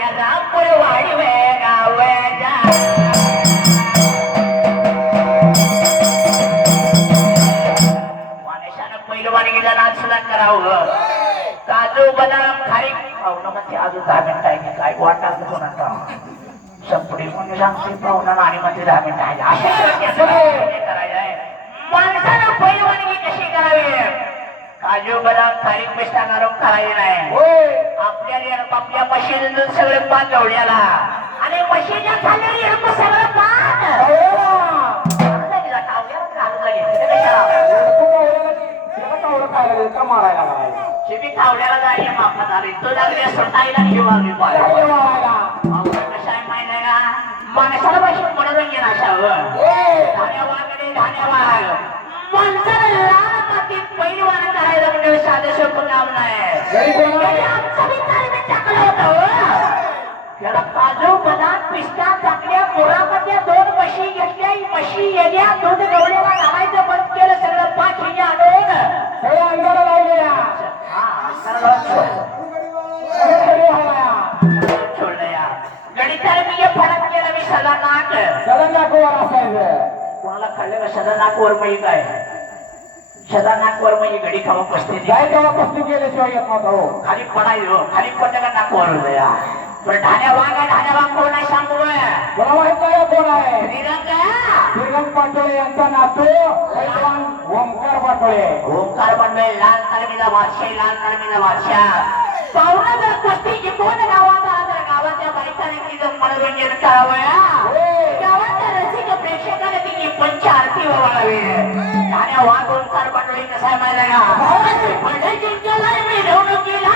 या रामपुर वाडी वे गावच्या माणसानं पहिलवानी गेला नाच सुद्धा करावं काजू बदाम खारी खाऊ नका ते अजून 10 मिनिटं आहे काय वाटत कोणाचा संपडी म्हणून सांगते पाहुणा आणि मध्ये 10 मिनिटं आहे असे करायचं माणसानं पहिलवानी कशी करावी काजू बदाम खारी पेस्टा घालून करायचे नाही आपल्या म्हशीने सगळे पान लावल्याला आणि म्हशीच्या खाली सगळं पान खावल्याला जाईल माफत आली तो लागली स्वतःला घेऊ आली कशा आहे माहिती आहे का माणसाला भाषेत मनोरंजन असावं धान्यवाकडे धान्यवाद माणसाला लाल मातीत पहिलवान करायला म्हणजे साधं सोपं काम नाही याला काजू बदाम पिस्ता टाकल्या मोरामधल्या 2 म्हशी घेतल्या म्हशी येल्या दूध गवळ्याला लावायचं बंद केलं सगळं 5 हिंगे आणून सगळ्या अंगाला लावल्या गणिताला मी फरक केला मी सदा नाक असायचं कोणाला खाल्लेलं सदा नाकवर मग काय सदा नाकवर मग गडी खावा पसते काय तेव्हा पसती गेल्याशिवाय येत नव्हता हो खाली पडायलो खाली पडलं का नाकवर पण ढाण्या वाघ कोण आहे सांगू कोणा माहित नाही कोण आहे श्रीरंग पाटोळे यांचा नातू पैलवान ओंकार पाटोळे लाल तालमीला बादशाह पाहुणा जर कुस्ती जिंकून गावात आला तर गावाच्या बायकाने तिचं मनोरंजन करावं गावाच्या रसिक प्रेक्षकाने तिची पंच आरती व्हावी ढाण्या वाघ ओंकार पाटोळे कसा आहे माहिती आहे मिरवणुकीला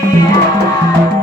Yeah.